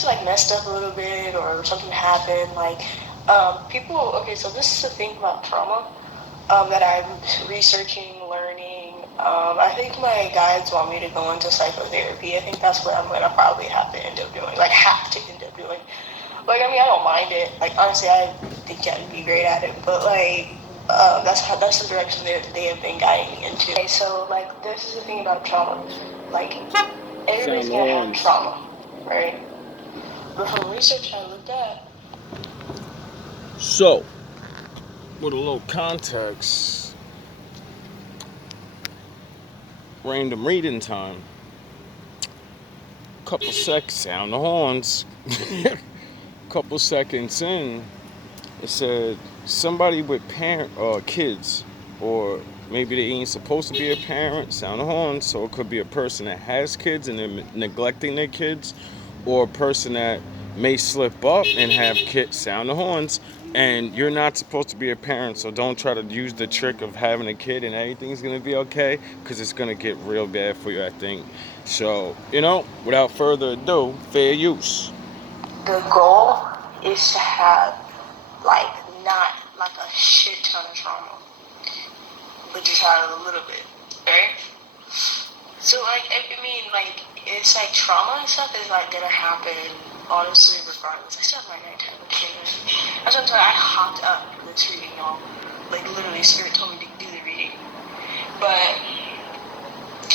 somebody's like messed up a little bit or something happened, like people. Okay, so this is the thing about trauma that I'm researching, learning. I think my guides want me to go into psychotherapy. I think that's what I'm gonna probably have to end up doing. Like have to end up doing. Like, I mean, I don't mind it. Like, honestly, I think I'd be great at it. But like, that's the direction they have been guiding me into. Okay, so like, this is the thing about trauma. Like, everybody's gonna have trauma, right? But from research I looked at. So, with a little context, random reading time. Couple seconds, sound the horns. Couple seconds in, it said somebody with kids, or maybe they ain't supposed to be a parent, sound the horn. So it could be a person that has kids and they're neglecting their kids, or a person that may slip up and have kids, sound the horns. And you're not supposed to be a parent, so don't try to use the trick of having a kid and everything's gonna be okay, because it's gonna get real bad for you, I think. So, without further ado, fair use. The goal is to have like not like a shit ton of trauma, but just have a little bit, right? So like, I mean, like, it's like trauma and stuff is like gonna happen honestly regardless. I still have my nighttime routine. That's what I'm telling you, I hopped up for this reading, y'all. Like literally, Spirit told me to do the reading. But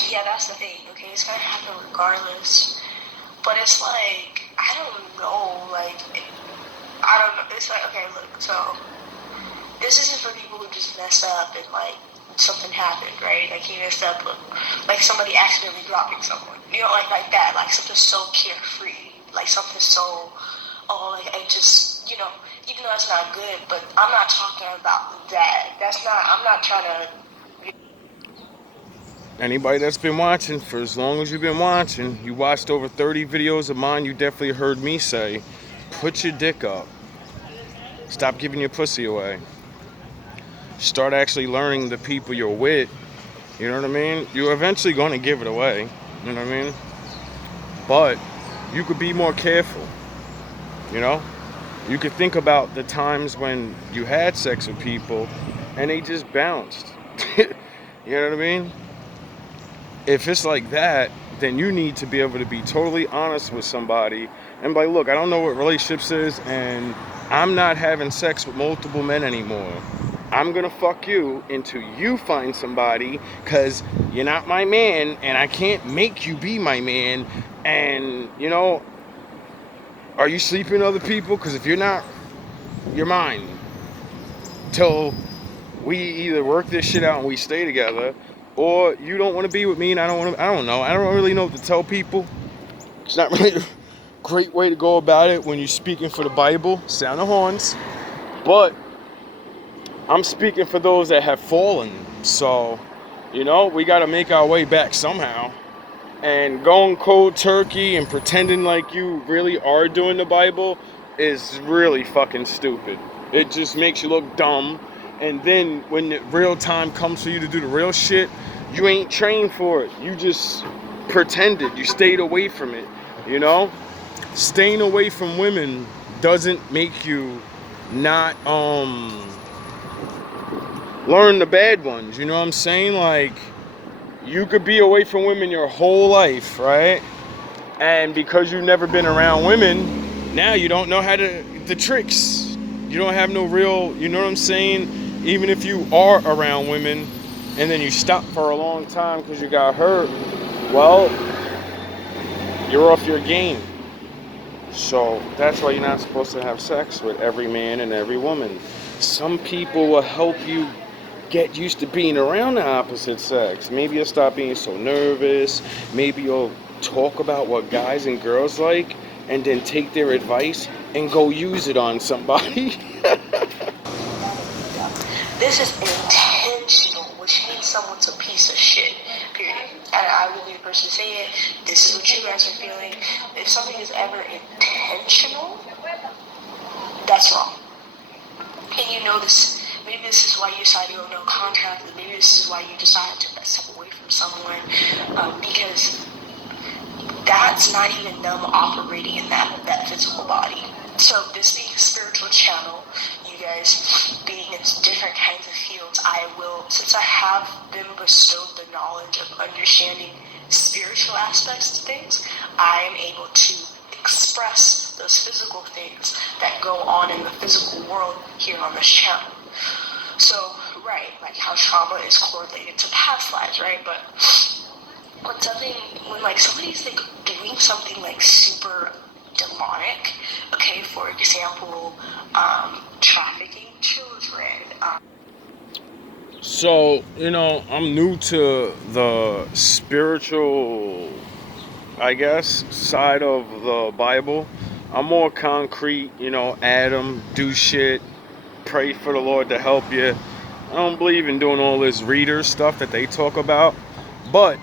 yeah, that's the thing. Okay, it's gonna happen regardless. But it's like, I don't know. Like, I don't know. It's like, okay, look. So this isn't for people who just messed up and like something happened, right? Like he messed up, like somebody accidentally dropping someone, like that, like something so carefree, like something so, like I just, even though that's not good, but I'm not talking about that. I'm not trying to. Anybody that's been watching for as long as you've been watching, you watched over 30 videos of mine, you definitely heard me say, put your dick up. Stop giving your pussy away. Start actually learning the people you're with. You know what I mean? You're eventually going to give it away. You know what I mean? But you could be more careful. You could think about the times when you had sex with people and they just bounced. You know what I mean? If it's like that, then you need to be able to be totally honest with somebody and be like, look, I don't know what relationships is, and I'm not having sex with multiple men anymore. I'm gonna fuck you until you find somebody, because you're not my man and I can't make you be my man. And are you sleeping with other people? Because if you're not, you're mine till we either work this shit out and we stay together, or you don't want to be with me and I don't know. I don't really know what to tell people. It's not really a great way to go about it when you're speaking for the Bible. Sound the horns. But I'm speaking for those that have fallen. So, we got to make our way back somehow. And going cold turkey and pretending like you really are doing the Bible is really fucking stupid. It just makes you look dumb. And then when the real time comes for you to do the real shit, you ain't trained for it. You just pretended. You stayed away from it. Staying away from women doesn't make you not learn the bad ones. You know what I'm saying? Like, you could be away from women your whole life, right? And because you've never been around women, now you don't know the tricks. You don't have no real, you know what I'm saying? Even if you are around women and then you stop for a long time because you got hurt, well, you're off your game. So that's why you're not supposed to have sex with every man and every woman. Some people will help you get used to being around the opposite sex. Maybe you'll stop being so nervous. Maybe you'll talk about what guys and girls like and then take their advice and go use it on somebody. This is intentional, which means someone's a piece of shit, period. And I would be the person to say it. This is what you guys are feeling. If something is ever intentional, that's wrong. And this. Maybe this is why you decide to go no contact. Maybe this is why you decide to step away from someone, because that's not even them operating in that that physical body. So this being a spiritual channel, you guys being in different kinds of fields, I will, since I have been bestowed the knowledge of understanding spiritual aspects of things, I am able to express those physical things that go on in the physical world here on this channel. So, right, like how trauma is correlated to past lives, right? But when like somebody's like doing something like super demonic, okay, for example, trafficking children. So, I'm new to the spiritual, I guess, side of the Bible. I'm more concrete, Adam, do shit, pray for the Lord to help you. I don't believe in doing all this reader stuff that they talk about. But,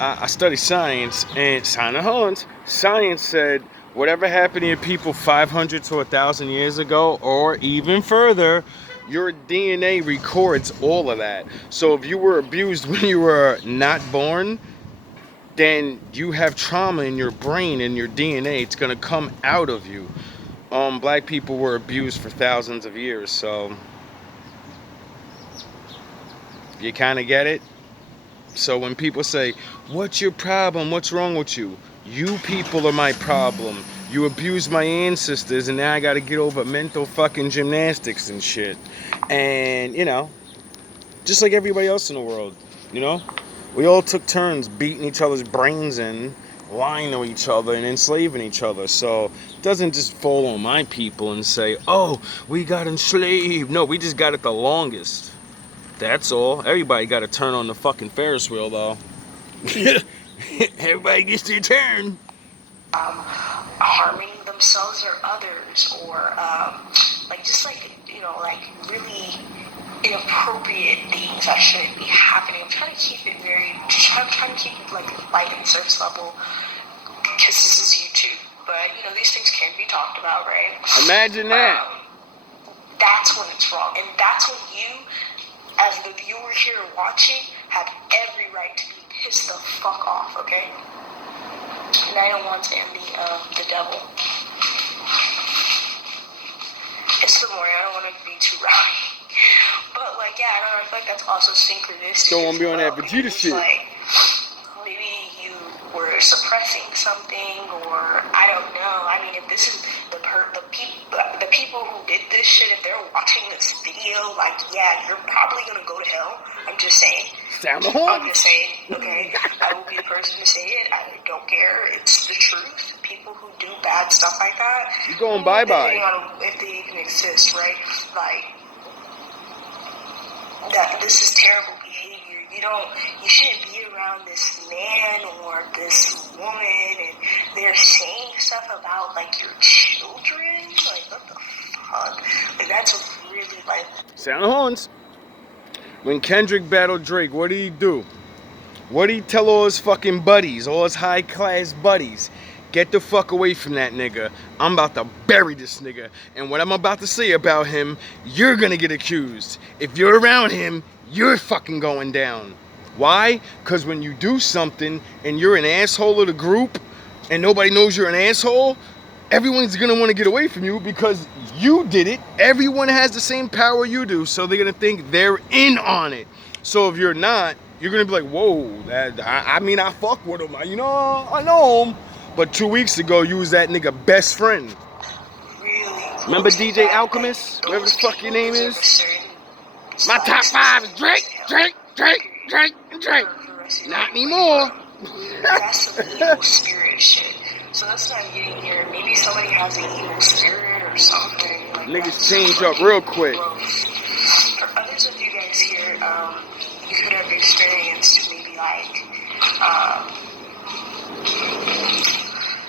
I study science, and science said whatever happened to your people 500 to 1,000 years ago, or even further, your DNA records all of that. So if you were abused when you were not born, then you have trauma in your brain and your DNA. It's gonna come out of you. Black people were abused for thousands of years, so you kind of get it. So when people say, "What's your problem? What's wrong with you?" You people are my problem. You abused my ancestors, and now I got to get over mental fucking gymnastics and shit. And just like everybody else in the world, we all took turns beating each other's brains in, lying to each other, and enslaving each other. So it doesn't just fall on my people and say, "Oh, we got enslaved." No, we just got it the longest. That's all. Everybody got to turn on the fucking Ferris wheel, though. Everybody gets their turn. Harming themselves or others, or really inappropriate things that shouldn't be happening. I'm trying to keep it light and surface level, because this is YouTube. But these things can be talked about, right? Imagine that. That's when it's wrong, and that's when you, as the viewer here watching, have every right to be pissed the fuck off, okay? 901s and the devil. It's the morning, I don't want to be too rowdy. But, I don't know, I feel like that's also synchronistic. Don't want to be on that Vegeta shit. Maybe you were suppressing something, or I don't know. I mean, if this is the people who did this shit, if they're watching this video, you're probably gonna go to hell. I'm just saying. I'm just saying, okay? I will be the person to say it. I don't care. It's the truth. People who do bad stuff like that, you're going bye-bye. If they even exist, right? That this is terrible behavior. You shouldn't be around this man or this woman, and they're saying stuff about your children. What the fuck? That's really sound the horns. When Kendrick battled Drake, what did he do? What did he tell all his fucking buddies, all his high class buddies? Get the fuck away from that nigga. I'm about to bury this nigga. And what I'm about to say about him, you're gonna get accused. If you're around him, you're fucking going down. Why? Because when you do something and you're an asshole of the group and nobody knows you're an asshole, everyone's gonna want to get away from you because you did it. Everyone has the same power you do, so they're gonna think they're in on it. So if you're not, you're gonna be like, whoa, I fuck with him. I know him. But 2 weeks ago, you was that nigga best friend. Really? Remember DJ Alchemist? Whatever the fuck your name is? My top 5 is Drake. Not anymore. That's some evil spirit shit. So that's what I'm getting here. Maybe somebody has an evil spirit or something. Niggas change up real quick. For others of you guys here, you could have experienced maybe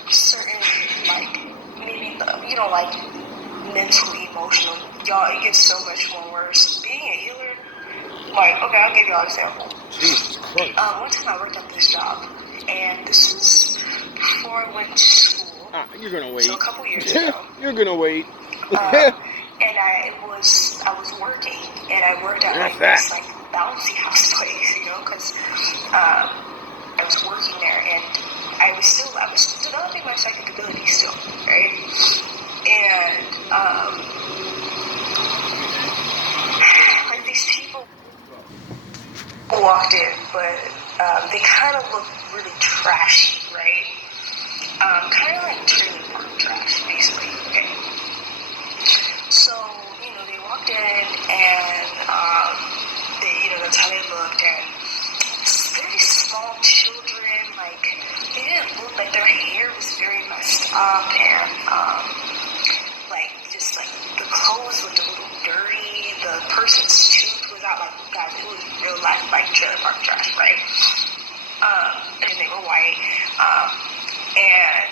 certain mentally, emotional. Y'all, it gets so much more worse. Being a healer, okay, I'll give y'all an example. Jesus Christ. One time I worked at this job, and this was before I went to school. You're gonna wait. So a couple years ago. You're gonna wait. And I was working, and I worked at this bouncy house place, because I was working there, and I was developing my psychic ability still, right? And like these people walked in, but they kind of looked really trashy, right? Kind of like trailer park trash, basically. Okay. So they walked in, and that's how they looked, and very small children, like they didn't look like their hair was very messed up, and just like the clothes looked a little dirty. The person's tooth was out. Like, guys, it was real life like trailer park trash, right? And they were white, and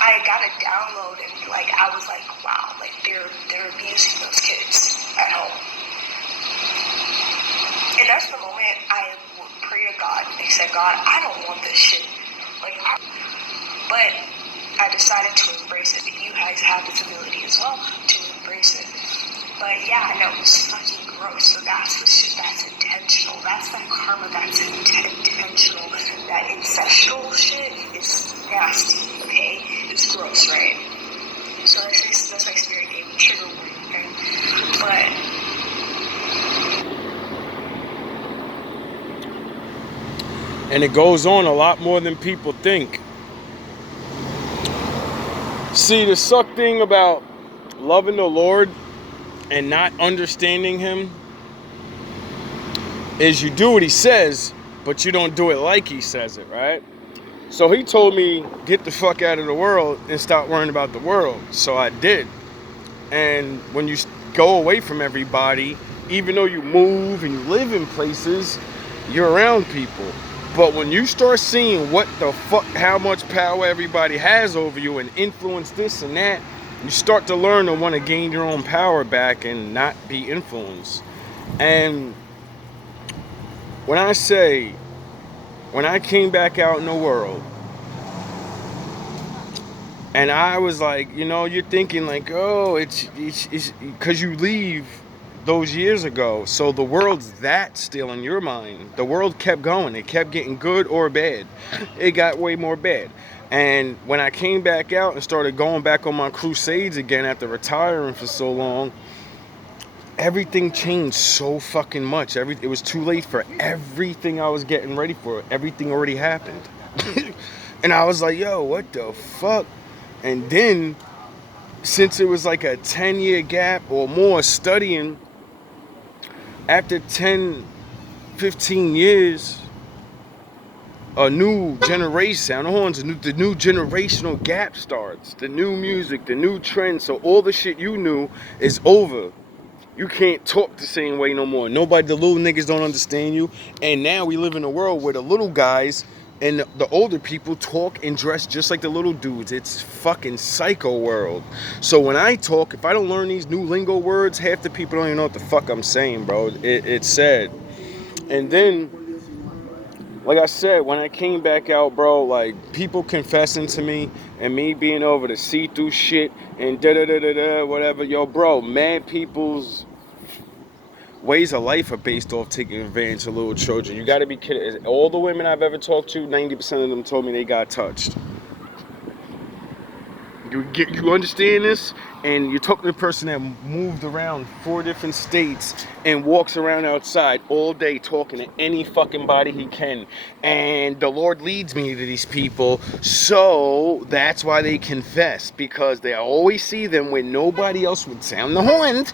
I got a download, and like I was like, wow, like they're abusing those kids at home. And that's the moment I would pray to God. And I said, God, I don't want this shit. But I decided to embrace it. You guys have this ability as well to embrace it. But yeah, I know it's fucking gross. So that's the shit that's intentional. That's that karma that's intentional. That ancestral shit is nasty, okay? It's gross, right? So that's my spirit gave me trigger warning, okay? But and it goes on a lot more than people think. See, the suck thing about loving the Lord and not understanding him is you do what he says, but you don't do it like he says it, right? So he told me, get the fuck out of the world and stop worrying about the world. So I did. And when you go away from everybody, even though you move and you live in places, you're around people. But when you start seeing what the fuck, how much power everybody has over you and influence this and that, you start to learn to want to gain your own power back and not be influenced. And when I came back out in the world, and I was like, you're thinking like, oh, it's because you leave those years ago. So the world's that still in your mind. The world kept going. It kept getting good or bad. It got way more bad. And when I came back out and started going back on my crusades again after retiring for so long, everything changed so fucking much. It was too late for everything I was getting ready for. Everything already happened. And I was like, yo, what the fuck? And then, since it was like a 10-year gap or more studying, after 10, 15 years, a new generation, sound the horns, the new generational gap starts. The new music, the new trends. So all the shit you knew is over. You can't talk the same way no more. The little niggas don't understand you. And now we live in a world where the little guys and the older people talk and dress just like the little dudes. It's fucking psycho world. So when I talk, if I don't learn these new lingo words, half the people don't even know what the fuck I'm saying, bro. It's sad. And then, like I said, when I came back out, bro, like people confessing to me and me being over to see through shit and whatever. Yo, bro, mad people's ways of life are based off taking advantage of little children. You gotta be kidding. All the women I've ever talked to, 90% of them told me they got touched. You understand this? And you're talking to a person that moved around 4 different states and walks around outside all day talking to any fucking body he can. And the Lord leads me to these people, so that's why they confess, because they always see them when nobody else would sound the horns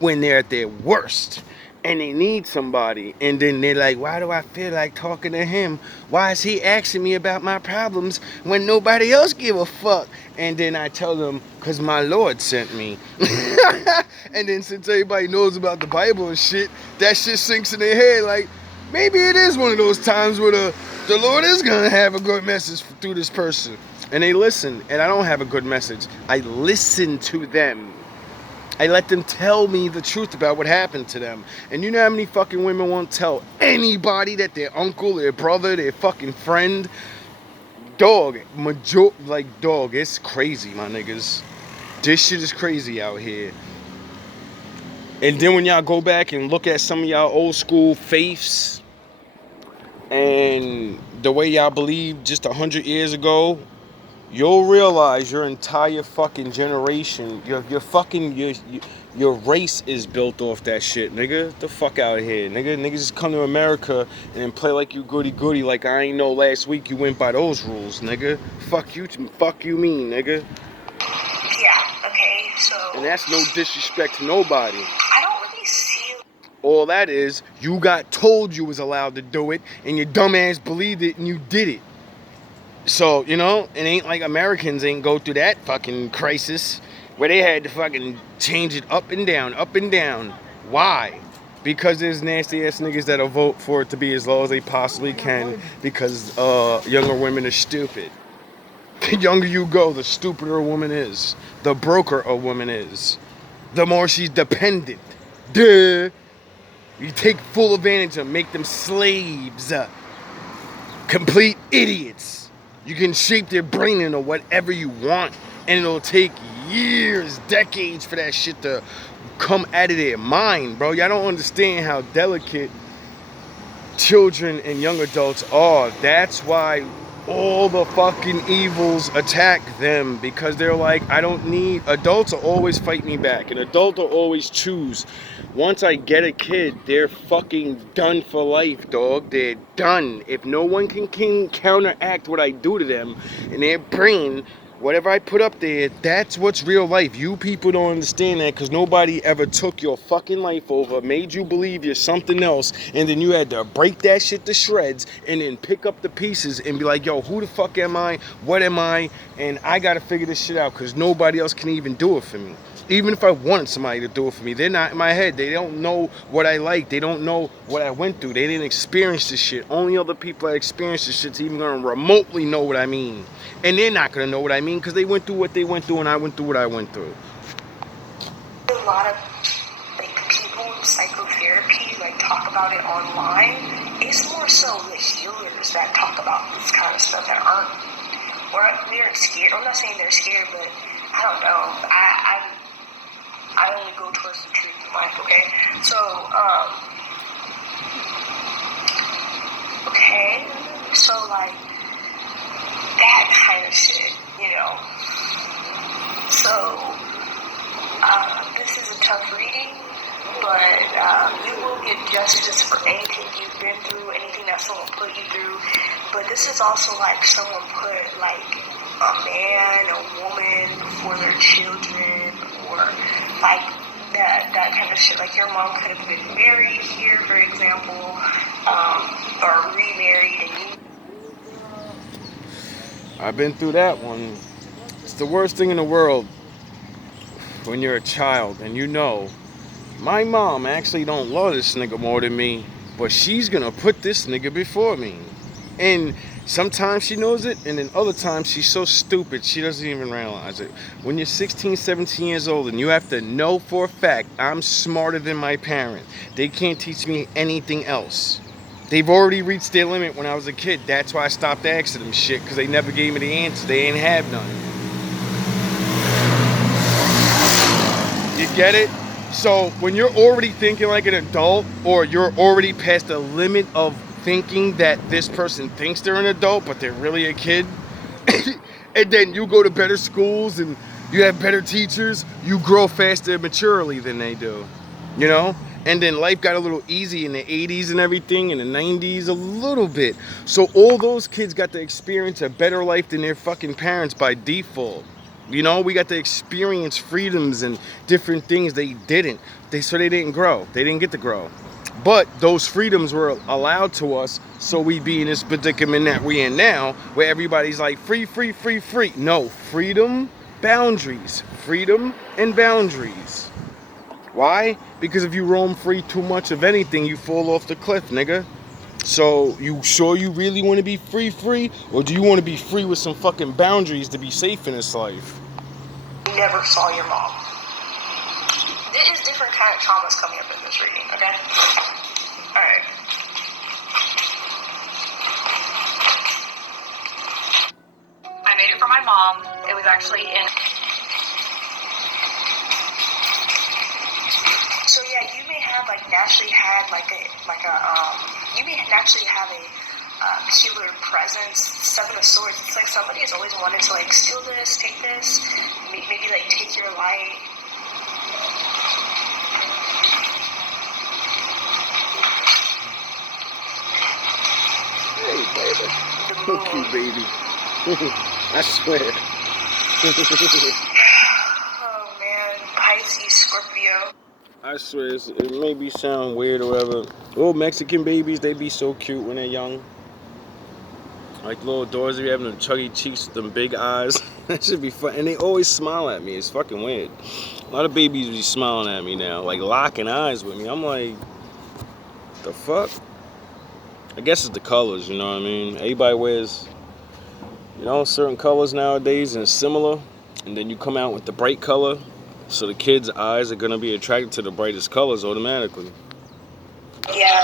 when they're at their worst. And they need somebody, and then they're like, why do I feel like talking to him? Why is he asking me about my problems when nobody else give a fuck? And then I tell them, because my Lord sent me. And then since everybody knows about the Bible and shit, that shit sinks in their head like, maybe it is one of those times where the Lord is going to have a good message through this person. And they listen, and I don't have a good message. I listen to them. I let them tell me the truth about what happened to them. And you know how many fucking women won't tell anybody that their uncle, their brother, their fucking friend? Dog, it's crazy, my niggas. This shit is crazy out here. And then when y'all go back and look at some of y'all old school faiths and the way y'all believed just 100 years ago, you'll realize your entire fucking generation, your race is built off that shit, nigga. Get the fuck out of here, nigga. Niggas just come to America and then play like you goody goody, like I ain't know last week you went by those rules, nigga. Fuck you mean, nigga. Yeah, okay, so... And that's no disrespect to nobody. I don't really see... All that is, you got told you was allowed to do it, and your dumbass believed it, and you did it. So, you know, it ain't like Americans ain't go through that fucking crisis where they had to fucking change it up and down, up and down. Why? Because there's nasty ass niggas that'll vote for it to be as low as they possibly can because younger women are stupid. The younger you go, the stupider a woman is. The broker a woman is. The more she's dependent. Duh. You take full advantage of them, make them slaves. Complete idiots. You can shape their brain into whatever you want, and it'll take years, decades for that shit to come out of their mind, bro. Y'all don't understand how delicate children and young adults are. That's why all the fucking evils attack them, because they're like, I don't need... Adults will always fight me back. An adult will always choose. Once I get a kid, they're fucking done for life, dog. They're done. If no one can counteract what I do to them and their brain, whatever I put up there, that's what's real life. You people don't understand that because nobody ever took your fucking life over, made you believe you're something else, and then you had to break that shit to shreds and then pick up the pieces and be like, yo, who the fuck am I? What am I? And I gotta figure this shit out because nobody else can even do it for me. Even if I wanted somebody to do it for me, they're not in my head. They don't know what I like. They don't know what I went through. They didn't experience this shit. Only other people that experienced this shit's even gonna remotely know what I mean. And they're not gonna know what I mean because they went through what they went through and I went through what I went through. A lot of like people in psychotherapy like talk about it online. It's more so the healers that talk about this kind of stuff that they're scared. I'm not saying they're scared, but I don't know. I only go towards the truth in life, okay? So, okay, so like, that kind of shit, you know? So, this is a tough reading, but you will get justice for anything you've been through, anything that someone put you through, but this is also like someone put like a man, a woman before their children, or like that kind of shit. Like your mom could have been married here, for example, or remarried, and I've been through that one. It's the worst thing in the world when you're a child and you know, my mom actually don't love this nigga more than me, but she's gonna put this nigga before me. And sometimes she knows it, and then other times she's so stupid she doesn't even realize it. When you're 16, 17 years old and you have to know for a fact I'm smarter than my parent, they can't teach me anything else. They've already reached their limit when I was a kid. That's why I stopped asking them shit, because they never gave me the answers. They ain't have none. You get it? So when you're already thinking like an adult, or you're already past the limit of thinking that this person thinks they're an adult but they're really a kid, and then you go to better schools and you have better teachers, you grow faster maturely than they do, you know? And then life got a little easy in the 80s and everything, in the 90s a little bit. So all those kids got to experience a better life than their fucking parents by default. You know, we got to experience freedoms and different things they didn't. So they didn't grow. They didn't get to grow. But those freedoms were allowed to us, so we'd be in this predicament that we're in now, where everybody's like, free, free, free, free. No, freedom, boundaries. Freedom and boundaries. Why? Because if you roam free too much of anything, you fall off the cliff, nigga. So, you sure you really want to be free? Or do you want to be free with some fucking boundaries to be safe in this life? you never saw your mom. There is different kind of traumas coming up in this reading, okay? Alright. I made it for my mom. It was actually in... So yeah, you may have naturally had you may naturally have healer presence. Seven of Swords. It's like somebody has always wanted to like steal this, take this, maybe like take your light. Hey, baby. So cute, baby. I swear. Oh man, Pisces, Scorpio. I swear, it may be sound weird or whatever. Little Mexican babies, they be so cute when they're young. Like little doors, they having them chuggy cheeks, them big eyes. That should be fun. And they always smile at me. It's fucking weird. A lot of babies be smiling at me now, like locking eyes with me. I'm like, the fuck? I guess it's the colors, you know what I mean? Everybody wears, you know, certain colors nowadays and similar. And then you come out with the bright color. So the kids' eyes are gonna be attracted to the brightest colors automatically. Yeah,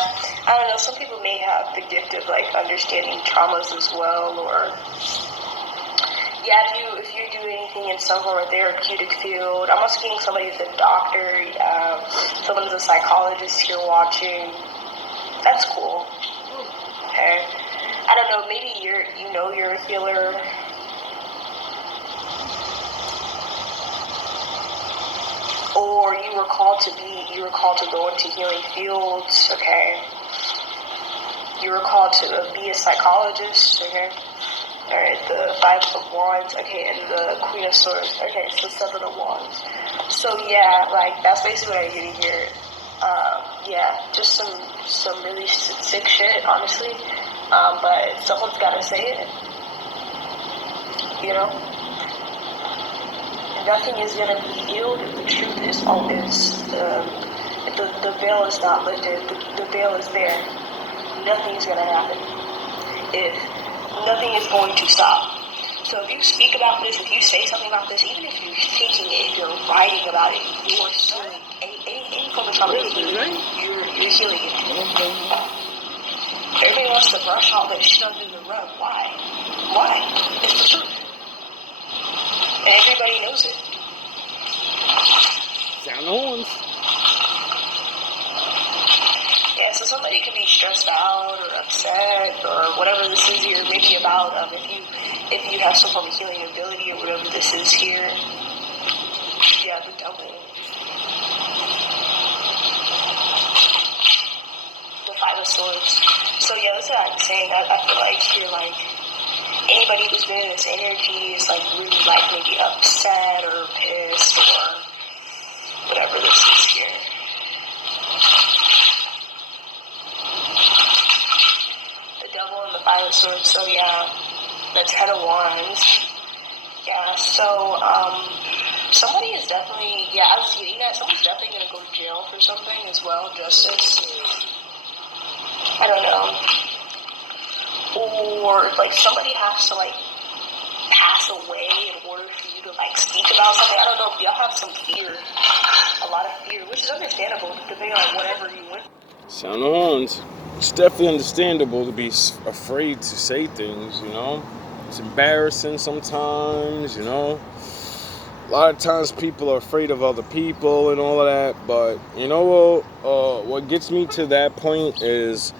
I don't know. Some people may have the gift of like understanding traumas as well, or yeah, if you do anything in some form of therapeutic field. I'm also getting somebody who's a doctor, someone who's a psychologist here watching. That's cool. Okay, I don't know. Maybe you're a healer. Or you were called to go into healing fields, okay? You were called to be a psychologist, okay? Alright, the Five of Wands, okay, and the Queen of Swords, okay, so Seven of Wands. So yeah, like, that's basically what I'm getting here. Yeah, just some really sick shit, honestly. But someone's gotta say it, you know? Nothing is going to be healed if the truth is always, if the veil is not lifted, the veil is there. Nothing is going to happen. If nothing is going to stop. So if you speak about this, if you say something about this, even if you're thinking it, if you're writing about it, you're healing. Any form of trauma, you're healing it. Everybody wants to brush all that shit under the rug. Why? It's the truth. And everybody knows it. Sound the horns. Yeah, so somebody could be stressed out or upset or whatever this is here, maybe about if you have some form of healing ability or whatever this is here. Yeah, the Devil. The Five of Swords. So yeah, that's what I'm saying. I feel like you're like, anybody who's been in this energy is like really like maybe upset or pissed or whatever this is here. The Devil and the Five of Swords. So yeah, the Ten of Wands. Yeah, so somebody is definitely, yeah, I was getting that. Someone's definitely gonna go to jail for something as well. Justice. I don't know. Or like somebody has to like pass away in order for you to like speak about something. I don't know if y'all have some fear, a lot of fear, which is understandable depending on whatever you went. Sound the horns. It's definitely understandable to be afraid to say things, you know. It's embarrassing sometimes, you know. A lot of times people are afraid of other people and all of that, but you know what gets me to that point is,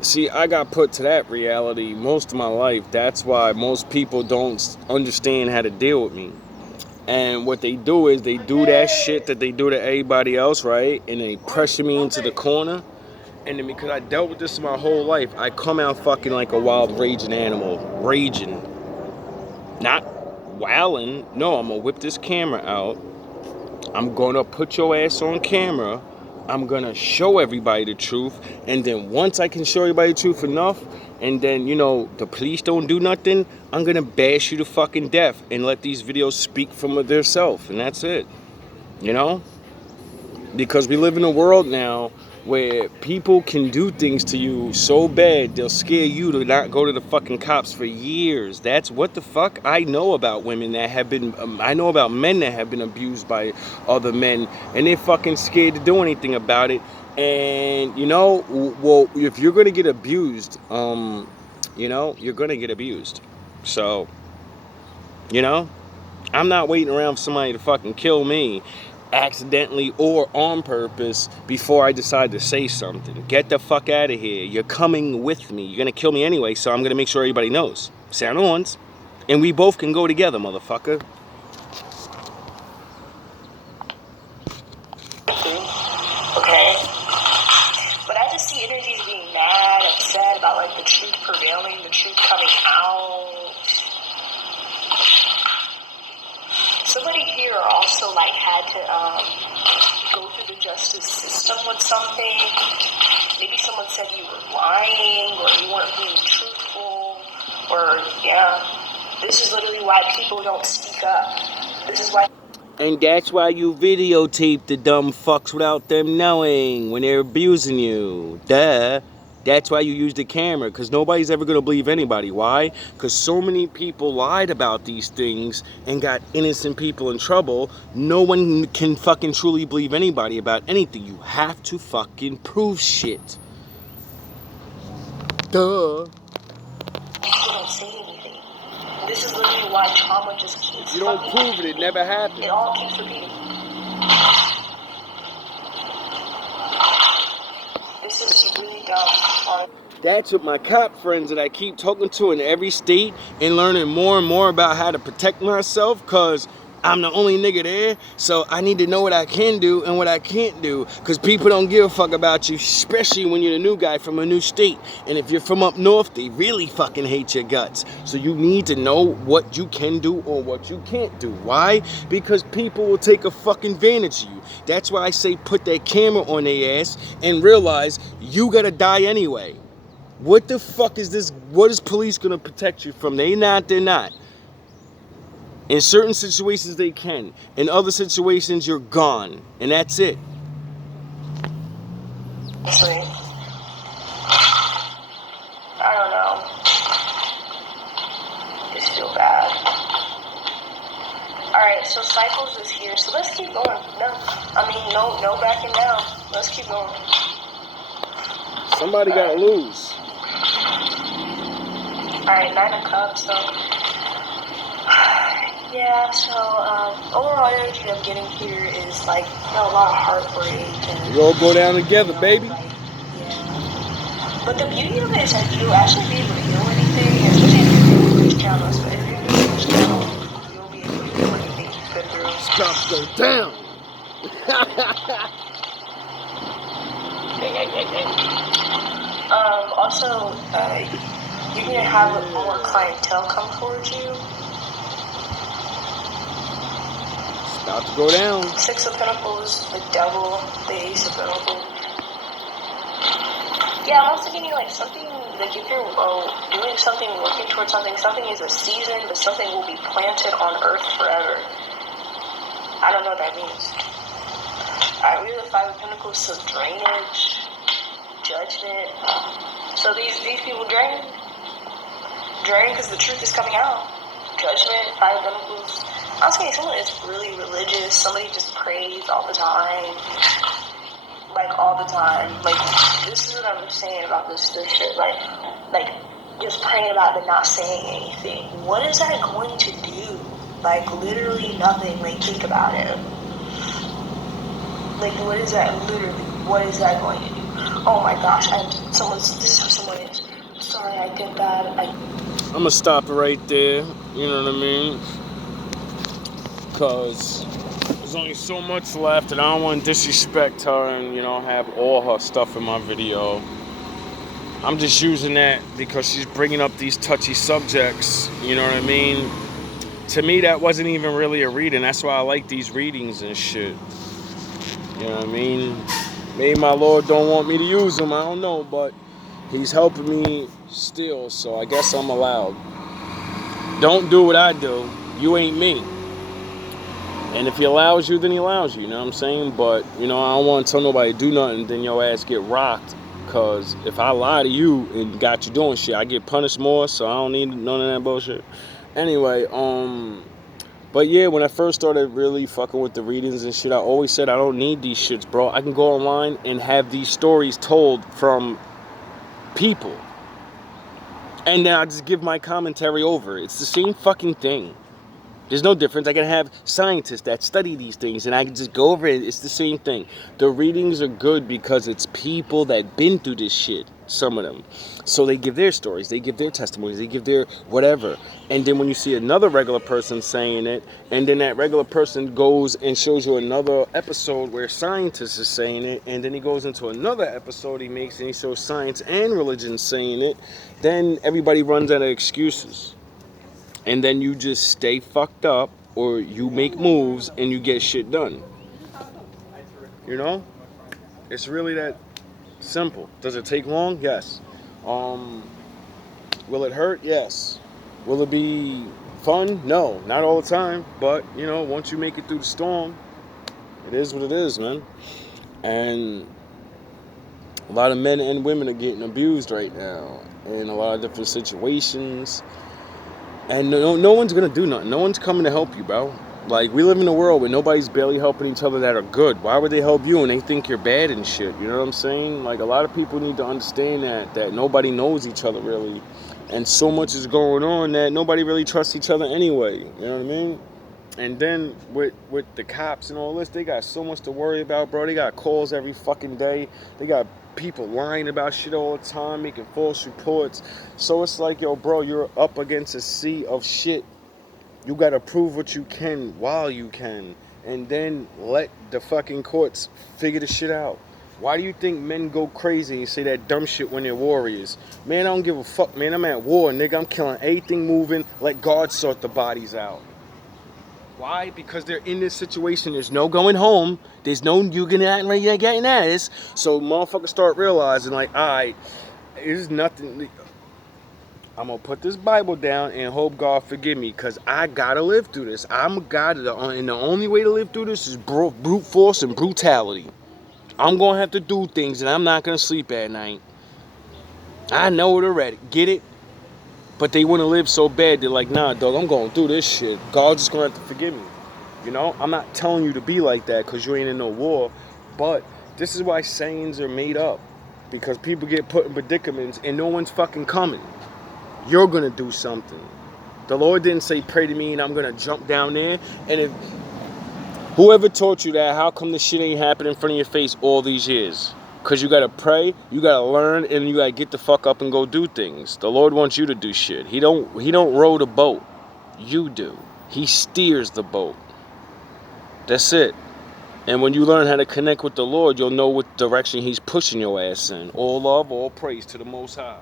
see, I got put to that reality most of my life. That's why most people don't understand how to deal with me. And what they do is they do that shit that they do to everybody else, right? And they pressure me into the corner. And then because I dealt with this my whole life, I come out fucking like a wild raging animal. Raging. Not wilding. No, I'm going to whip this camera out. I'm going to put your ass on camera. I'm going to show everybody the truth. And then once I can show everybody the truth enough, and then, you know, the police don't do nothing, I'm going to bash you to fucking death and let these videos speak from their self. And that's it. You know? Because we live in a world now where people can do things to you so bad they'll scare you to not go to the fucking cops for years. That's what the fuck I know about women that have been, I know about men that have been abused by other men, and they're fucking scared to do anything about it. And you know, well, if you're gonna get abused, you know, you're gonna get abused. So, you know, I'm not waiting around for somebody to fucking kill me. accidentally or on purpose before I decide to say something. Get the fuck out of here. You're coming with me. You're gonna kill me anyway, so I'm gonna make sure everybody knows. Sound ons. And we both can go together, motherfucker. Okay? But I just see energies being mad, upset about like the truth prevailing, the truth coming out. Somebody here also like had to go through the justice system with something. Maybe someone said you were lying or you weren't being truthful, or this is literally why people don't speak up. This is why. And that's why you videotape the dumb fucks without them knowing when they're abusing you. Duh. That's why you use the camera, because nobody's ever going to believe anybody. Why? Because so many people lied about these things and got innocent people in trouble. No one can fucking truly believe anybody about anything. You have to fucking prove shit. Duh. People don't say anything. This is literally why trauma just keeps. If you don't prove it, it never happens. It all keeps repeating. This is really dumb. That's what my cop friends that I keep talking to in every state and learning more and more about how to protect myself, because I'm the only nigga there, so I need to know what I can do and what I can't do, because people don't give a fuck about you, especially when you're the new guy from a new state. And if you're from up north, they really fucking hate your guts. So you need to know what you can do or what you can't do. Why? Because people will take a fucking advantage of you. That's why I say put that camera on their ass and realize you gotta die anyway. What the fuck is this? What is police gonna protect you from? They're not. In certain situations they can. In other situations you're gone. And that's it. Sweet. I don't know. Just feel bad. Alright, so Cycles is here. So let's keep going. No backing down. Let's keep going. Somebody gotta lose. Alright, 9 of Cups, so yeah, so overall energy I'm getting here is like a lot of heartbreak and we all go down together, baby. Like, yeah. But the beauty of it is that you'll actually be able to heal anything, especially if you're doing Twitch channels. But if you're doing Twitch channel, you'll be able to heal anything you've been through. Stop, go down. Also, you're gonna have more clientele come towards you. It's about to go down. 6 of Pentacles, the Devil, the Ace of Pentacles. Yeah, I'm also getting like something, like if you're doing something, working towards something, something is a season, but something will be planted on Earth forever. I don't know what that means. Alright, we have the 5 of Pentacles, so drainage, judgment. So these people drain because the truth is coming out. Judgment, 5 of Pentacles. I was saying someone is really religious. Somebody just prays all the time. Like all the time. Like this is what I'm saying about this shit. Like just praying about it and not saying anything. What is that going to do? Like literally nothing. Like think about it. Like what is that going to do? Oh my gosh, this is who someone is. Sorry, I did that. I'm gonna stop it right there. You know what I mean? Because there's only so much left, and I don't want to disrespect her and, have all her stuff in my video. I'm just using that because she's bringing up these touchy subjects. You know what I mean? To me, that wasn't even really a reading. That's why I like these readings and shit. You know what I mean? Maybe my Lord don't want me to use them, I don't know, but he's helping me still, so I guess I'm allowed. Don't do what I do. You ain't me. And if he allows you, then he allows you, you know what I'm saying? But, I don't want to tell nobody to do nothing, then your ass get rocked. Because if I lie to you and got you doing shit, I get punished more, so I don't need none of that bullshit. Anyway, but yeah, when I first started really fucking with the readings and shit, I always said I don't need these shits, bro. I can go online and have these stories told from people. And then I just give my commentary over. It's the same fucking thing. There's no difference. I can have scientists that study these things, and I can just go over it. It's the same thing. The readings are good because it's people that been through this shit, some of them. So they give their stories, they give their testimonies, they give their whatever. And then when you see another regular person saying it, and then that regular person goes and shows you another episode where scientists is saying it, and then he goes into another episode he makes and he shows science and religion saying it, then everybody runs out of excuses. And then you just stay fucked up, or you make moves and you get shit done. You know? It's really that simple. Does it take long? Yes. Will it hurt? Yes. Will it be fun? No, not all the time. But, you know, once you make it through the storm, it is what it is, man. And a lot of men and women are getting abused right now in a lot of different situations. And no one's going to do nothing. No one's coming to help you, bro. Like, we live in a world where nobody's barely helping each other that are good. Why would they help you when they think you're bad and shit? You know what I'm saying? Like, a lot of people need to understand that nobody knows each other, really. And so much is going on that nobody really trusts each other anyway. You know what I mean? And then with the cops and all this, they got so much to worry about, bro. They got calls every fucking day. They got people lying about shit all the time, making false reports. So it's like, yo, bro, you're up against a sea of shit. You gotta prove what you can while you can, and then let the fucking courts figure the shit out. Why do you think men go crazy and say that dumb shit when they're warriors? Man, I don't give a fuck, man. I'm at war, nigga. I'm killing anything moving. Let God sort the bodies out. Why? Because they're in this situation. There's no going home. There's no you getting ass. So motherfuckers start realizing, like, alright, there's nothing. I'm gonna put this Bible down and hope God forgive me, because I gotta live through this. I'm a God, and the only way to live through this is brute force and brutality. I'm gonna have to do things, and I'm not gonna sleep at night. I know it already. Get it? But they want to live so bad, they're like, nah, dog, I'm going through this shit. God's just going to have to forgive me. You know? I'm not telling you to be like that because you ain't in no war. But this is why sayings are made up. Because people get put in predicaments and no one's fucking coming. You're going to do something. The Lord didn't say, pray to me and I'm going to jump down there. And if whoever taught you that, how come this shit ain't happening in front of your face all these years? Because you got to pray, you got to learn, and you got to get the fuck up and go do things. The Lord wants you to do shit. He don't row the boat. You do. He steers the boat. That's it. And when you learn how to connect with the Lord, you'll know what direction he's pushing your ass in. All love, all praise to the Most High.